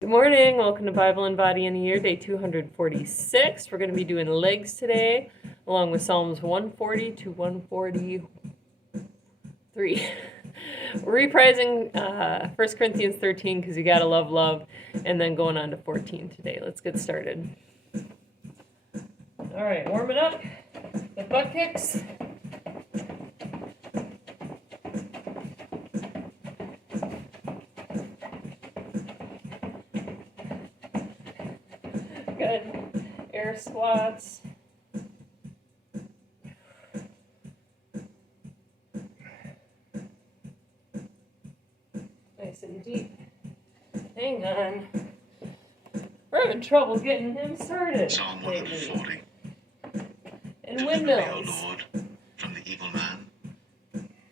Good morning. Welcome to Bible and Body in a Year, day 246. We're going to be doing legs today, along with Psalms 140 to 143. We're reprising 1 Corinthians 13 because you got to love love, and then going on to 14 today. Let's get started. All right, warming up the butt kicks. Good. Air squats. Nice and deep. Hang on. We're having trouble getting him started. Psalm 140. And Deliver me, windmills. O Lord, from the evil man.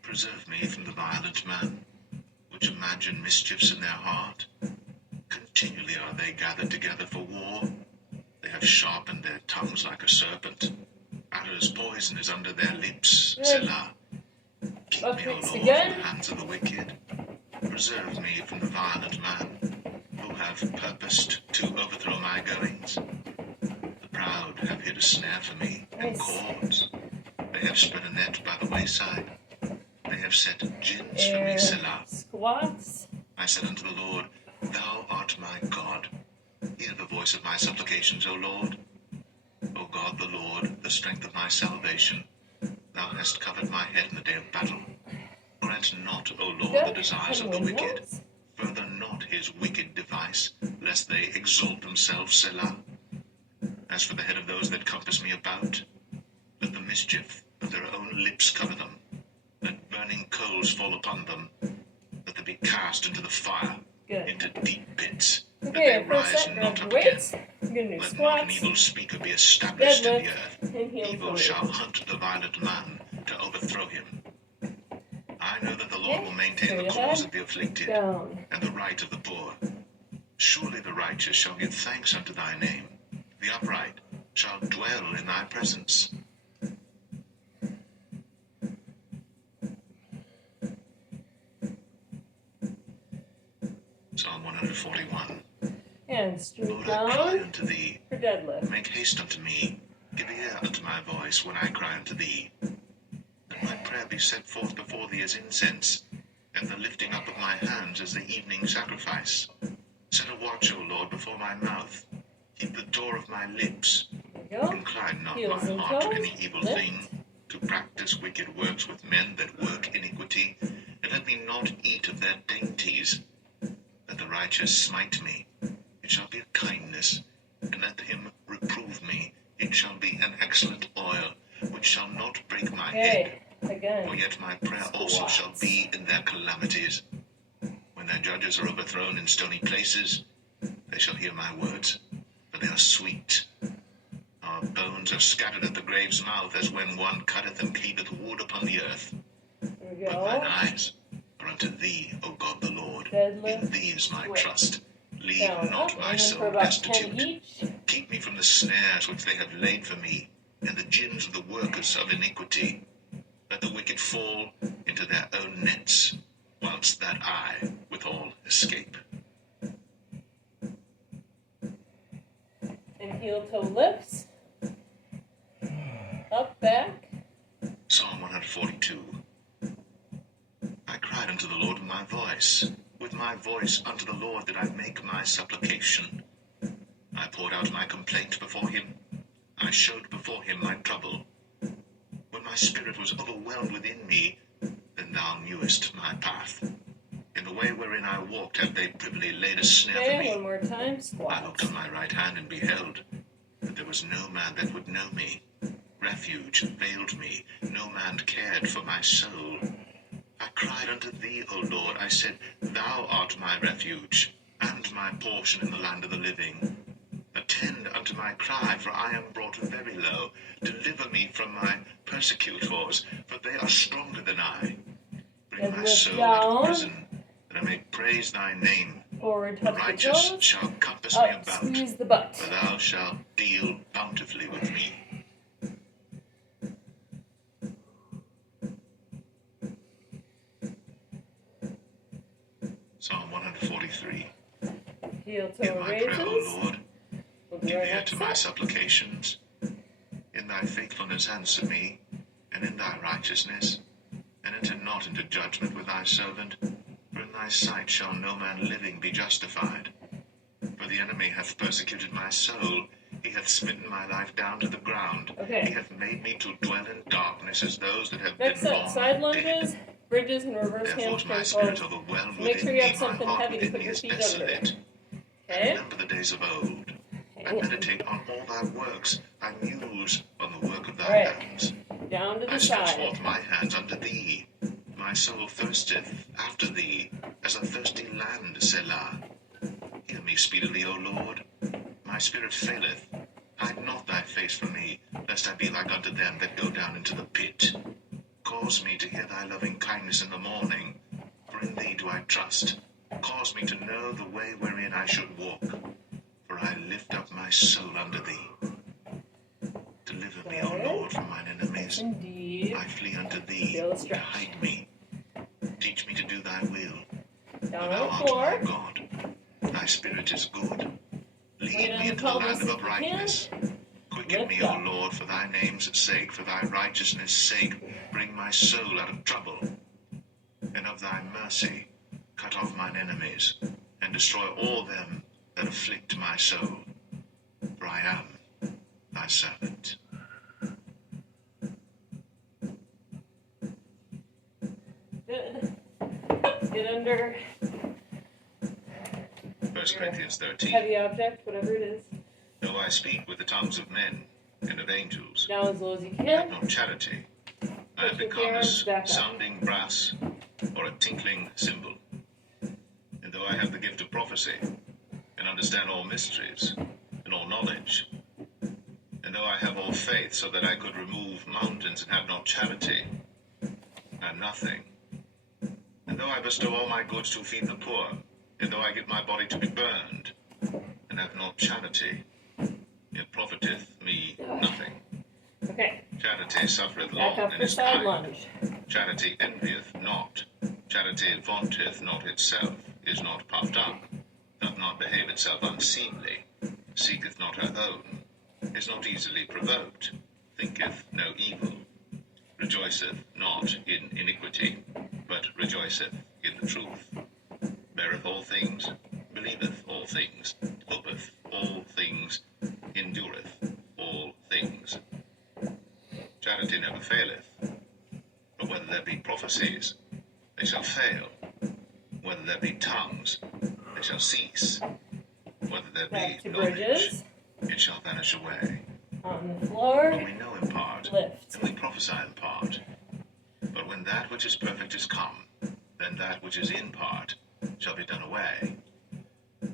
Preserve me from the violent man, which imagine mischiefs in their heart. Continually are they gathered together for war. They have sharpened their tongues like a serpent. Arrow's poison is under their lips. Selah. Keep me, O Lord, from the hands of the wicked. Preserve me from the violent man, who have purposed to overthrow my goings. The proud have hid a snare for me, and cords. They have spread a net by the wayside. They have set gins for me, Selah. Squats. I said unto the Lord, Thou art my God. Hear the voice of my supplications, O Lord. O God, the Lord, the strength of my salvation. Thou hast covered my head in the day of battle. Grant not, O Lord, the desires of the wicked. Further not his wicked device, lest they exalt themselves, Selah. As for the head of those that compass me about, let the mischief of their own lips cover them. Let burning coals fall upon them. Let them be cast into the fire, into deep pits, that they rise not up again. Let not an evil speaker be established in the earth. Evil shall hunt the violent man to overthrow him. I know that the Lord will maintain the cause of the afflicted and the right of the poor. Surely the righteous shall give thanks unto thy name. The upright shall dwell in thy presence. Psalm 141. And straight Lord, I cry down unto thee. for deadlift. Make haste unto me. Give ear unto my voice when I cry unto thee. Let my prayer be set forth before thee as incense, and the lifting up of my hands as the evening sacrifice. Set a watch, O Lord, before my mouth. Keep the door of my lips. Incline not Heels my and heart to toes. any evil Lift. thing, to practice wicked works with men that work iniquity, and let me not eat of their dainties. Let the righteous smite me, it shall be a kindness, and let him reprove me, it shall be an excellent oil, which shall not break my head. Again. For yet my prayer also shall be in their calamities. When their judges are overthrown in stony places, they shall hear my words, for they are sweet. Our bones are scattered at the grave's mouth, as when one cutteth and cleaveth wood upon the earth. There we But go. mine eyes are unto thee, O God the Lord. Deadlift. In thee is my Switch. trust. Leave Down, not up, my and then for soul about 10 destitute. each. Keep me from the snares which they have laid for me, and the gins of the workers of iniquity. Let the wicked fall into their own nets, whilst that I withal escape. And heel toe lifts. Up, back. Psalm 142. I cried unto the Lord with my voice. With my voice unto the Lord did I make my supplication. I poured out my complaint before him. I showed before him my trouble. When my spirit was overwhelmed within me, then thou knewest my path. In the way wherein I walked have they privily laid a snare for Okay, me. one more time. I looked Squats. on my right hand and beheld, that there was no man that would know me. Refuge veiled me, no man cared for my soul. I cried unto thee, O Lord, I said, Thou art my refuge, and my portion in the land of the living. Attend unto my cry, for I am brought very low. Deliver me from my persecutors, for they are stronger than I. Bring my Lift soul out of down. prison, that I may praise thy name. Forward, The touch the righteous toes. shall compass me Up, about, squeeze the butt. for thou shalt deal bountifully with me. Psalm 143. Heel Hear toe my prayer, O raises. Lord. We'll do Give our ear next to my set. supplications. In thy faithfulness answer me, and in thy righteousness. And enter not into judgment with thy servant, for in thy sight shall no man living be justified. For the enemy hath persecuted my soul, he hath smitten my life down to the ground. Okay. He hath made me to dwell in darkness as those that have Next been set, long side dead. lunges, bridges, and reverse Therefore is my hamstring spirit pulls. overwhelmed So make within sure you me, have my something heart heavy to within put me your is feet under. desolate. I Okay? remember the days of old. I Okay. meditate on all thy works. I muse on the work of thy Alright. hands. Down to I the stretch side. forth my hands unto thee. My soul thirsteth after thee, as a thirsty land, Selah. Hear me speedily, O Lord. My spirit faileth. Hide not thy face from me, lest I be like unto them that go down into the pit. Cause me to hear thy loving kindness in the morning, for in thee do I trust. Cause me to know the way wherein I should walk, for I lift up my soul unto thee. Deliver me, O Lord, from mine enemies. Indeed. I flee unto thee. Feel the stretch. Hide me. Teach me to do thy will. Down Thou on the art floor. my God. Thy spirit is good. Weight Lead on me the into the pelvis land of if you can. uprightness. Quicken Lift me, up. O Lord, for thy name's sake, for thy righteousness' sake. Bring my soul out of trouble. And of thy mercy, cut off mine enemies, and destroy all them that afflict my soul. For I am thy servant. Good. Get under 1 Corinthians 13. heavy object, whatever it is. Though I speak with the tongues of men and of angels, Down as low as you have can. no charity, I Push have with become your as arms back up. sounding brass or a tinkling cymbal. And though I have the gift of prophecy, and understand all mysteries, and all knowledge, and though I have all faith so that I could remove mountains and have no charity, I am nothing. And though I bestow all my goods to feed the poor, and though I give my body to be burned, and have not charity, it profiteth me nothing. Okay. Charity suffereth Back long up and for is side kind. lunge. Charity envieth not. Charity vaunteth not itself, is not puffed up, doth not behave itself unseemly, seeketh not her own, is not easily provoked, thinketh no evil, rejoiceth not in iniquity, but rejoiceth in the truth, beareth all things, believeth all things, hopeth all things, endureth all things. Charity never faileth, but whether there be prophecies, they shall fail. Whether there be tongues, they shall cease. Whether there Back be to knowledge, bridges. it shall vanish away. On the For floor. we know in part, Lift. and we prophesy in part. But when that which is perfect is come, then that which is in part shall be done away.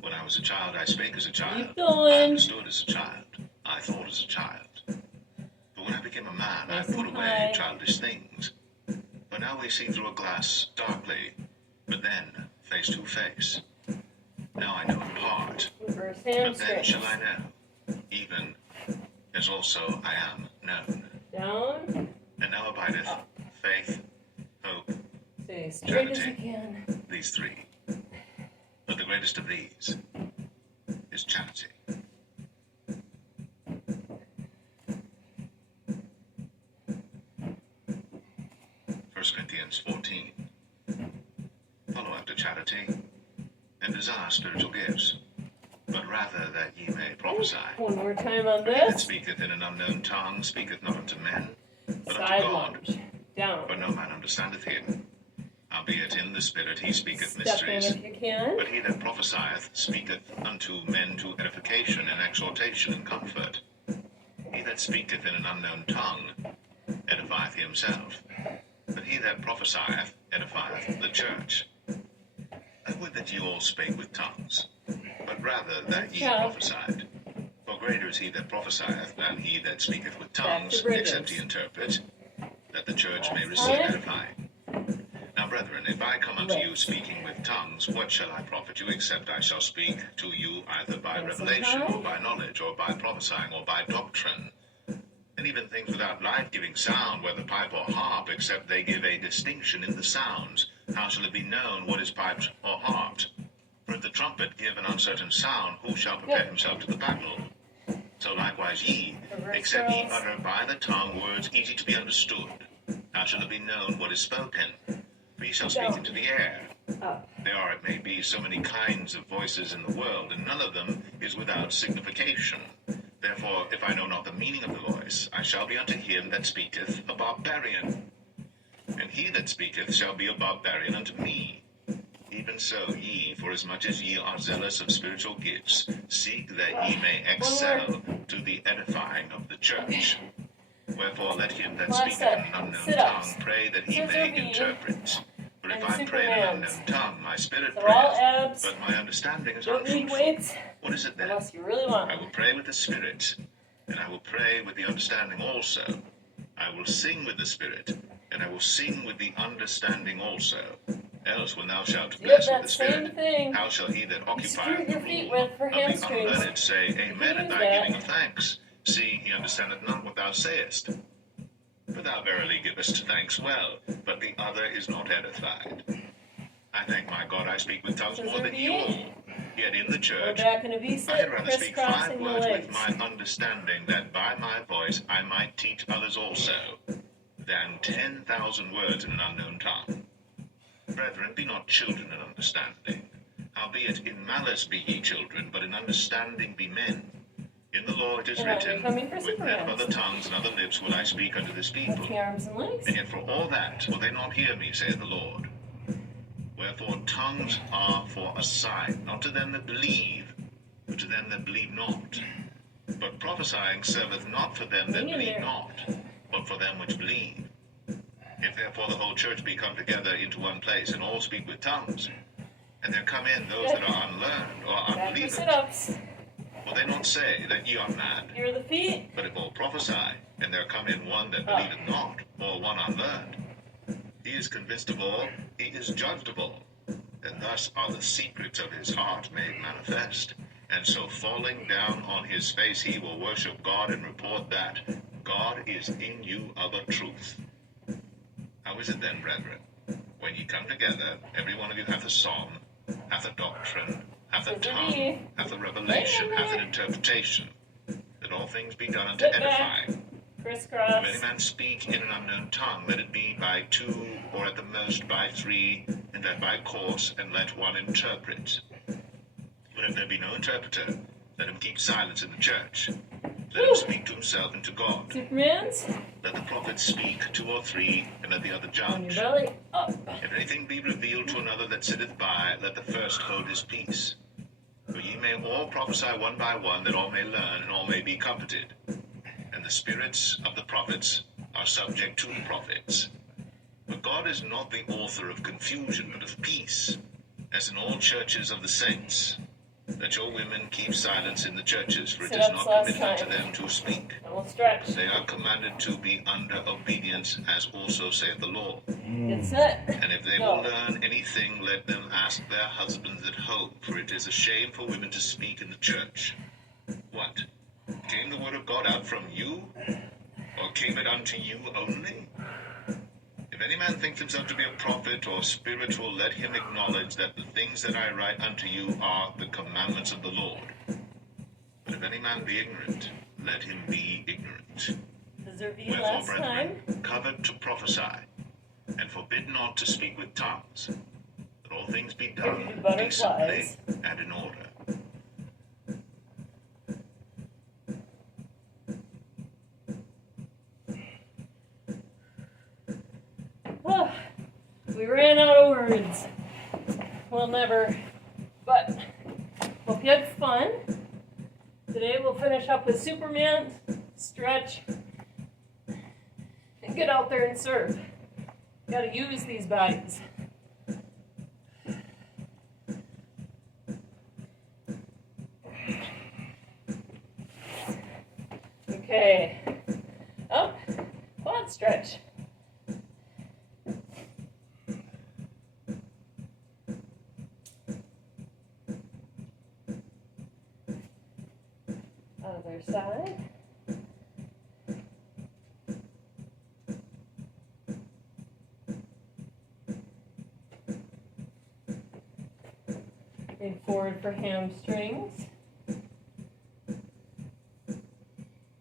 When I was a child, I spake as a child. Keep going. I understood as a child. I thought as a child. But when I became a man, Nice I put and away high. childish things. For now we see through a glass darkly, but then face to face. Now I know in part, Reverse but then hamstring. shall I know, even as also I am known. Down. And now abideth faith, hope, Stay straight as you Charity. can. these three. But the greatest of these is charity. First Corinthians 14. Follow after charity, and desire spiritual gifts, but rather that ye may prophesy. One more time on For he that this. speaketh in an unknown tongue speaketh not unto men, but unto Side God. lunge. Down. For no man understandeth him. Howbeit in the Spirit he speaketh Step in mysteries. if you can. But he that prophesieth speaketh unto men to edification and exhortation and comfort. He that speaketh in an unknown tongue edifieth himself. But he that prophesieth edifieth the church. I would that ye all spake with tongues, but rather that ye Yeah. prophesied. For greater is he that prophesieth than he that speaketh with Back to tongues, bridges. except he interpret, that the church may Last receive time. edifying. Now, brethren, if I come unto you Lift. speaking with tongues, what shall I profit you, except I shall speak to you either by Nice and revelation, high. or by knowledge, or by prophesying, or by doctrine? And even things without life-giving sound, whether pipe or harp, except they give a distinction in the sounds, how shall it be known what is piped or harped? For if the trumpet give an uncertain sound, who shall prepare himself to the battle? So likewise ye, except ye utter by the tongue words easy to be understood, how shall it be known what is spoken? For ye shall speak into the air. There are, it may be, so many kinds of voices in the world, and none of them is without signification. Therefore, if I know not the meaning of the voice, I shall be unto him that speaketh a barbarian, and he that speaketh shall be a barbarian unto me. Even so ye, forasmuch as ye are zealous of spiritual gifts, seek that ye may excel to the edifying of the church. Wherefore let him that speaketh in an unknown tongue pray that he may interpret. For if I pray in an unknown tongue, my spirit prayeth, but my understanding is unfruitful. What is it then? I will pray with the spirit, and I will pray with the understanding also. I will sing with the spirit, and I will sing with the understanding also. Else when thou shalt bless with the spirit, how shall he that occupieth the rule of the unlearned say amen at thy giving of thanks, seeing he understandeth not what thou sayest? For thou verily givest thanks well, but the other is not edified. I thank my God I speak with tongues more than you all. Yet in the church, I had rather speak 5 words with my understanding, that by my voice I might teach others also, than 10,000 words in an unknown tongue. Brethren, be not children in understanding. Howbeit in malice be ye children, but in understanding be men. In the law it is written, with men of other tongues and other lips will I speak unto this people. And yet for all that will they not hear me, saith the Lord. Wherefore tongues are for a sign, not to them that believe, but to them that believe not. But prophesying serveth not for them that believe not, but for them which believe. If therefore the whole church be come together into one place, and all speak with tongues, and there come in those that are unlearned or unbelievers, will they not say that ye are mad? Here are the feet. But if all prophesy, and there come in one that believeth not, or one unlearned, he is convinced of all, he is judged of all. And thus are the secrets of his heart made manifest. And so falling down on his face he will worship God, and report that God is in you of a truth. How is it then, brethren, when ye come together, every one of you hath a song, hath a doctrine, hath a tongue, hath a revelation, hath an interpretation, that all things be done unto edifying. If any man speak in an unknown tongue, let it be by 2, or at the most by 3, and that by course, and let one interpret. But if there be no interpreter, let him keep silence in the church. Let him speak to himself and to God. Supermans. Let the prophets speak 2 or 3, and let the other On your judge. belly. Up. If anything be revealed to another that sitteth by, let the first hold his peace. For ye may all prophesy one by one, that all may learn, and all may be comforted. And the spirits of the prophets are subject to the prophets. But God is not the author of confusion, but of peace, as in all churches of the saints. Let your women keep silence in the churches, for it is not permitted unto them to speak. They are commanded to be under obedience, as also saith the law. And if they will learn anything, let them ask their husbands at home, for it is a shame for women to speak in the church. What? Came the word of God out from you? Or came it unto you only? If any man think himself to be a prophet or spiritual, let him acknowledge that the things that I write unto you are the commandments of the Lord. But if any man be ignorant, let him be ignorant. Wherefore, brethren, covet to prophesy, and forbid not to speak with tongues, that all things be done decently and in order. Oh, we ran out of words. We'll never, but hope you had fun. Today we'll finish up with Superman, stretch, and get out there and serve. Gotta use these bodies. Okay, up, quad stretch. Other side. In 4 for hamstrings.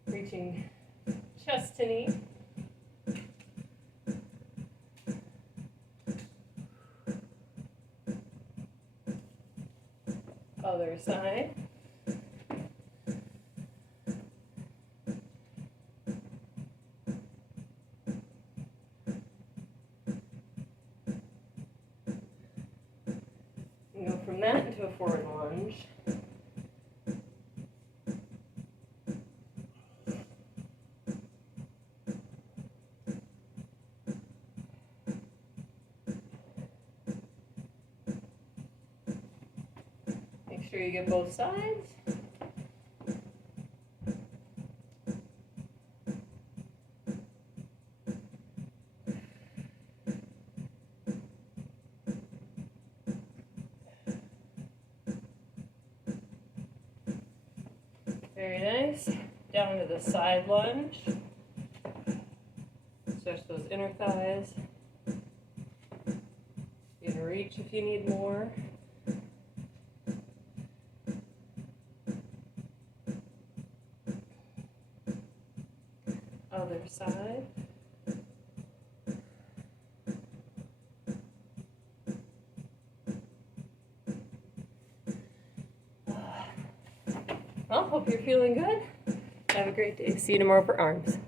Reaching chest to knee. Other side. And go from that into a forward lunge. Make sure you get both sides. Very nice. Down to the side lunge. Stretch those inner thighs. You can reach if you need more. Other side. Well, hope you're feeling good. Have a great day. See you tomorrow for arms.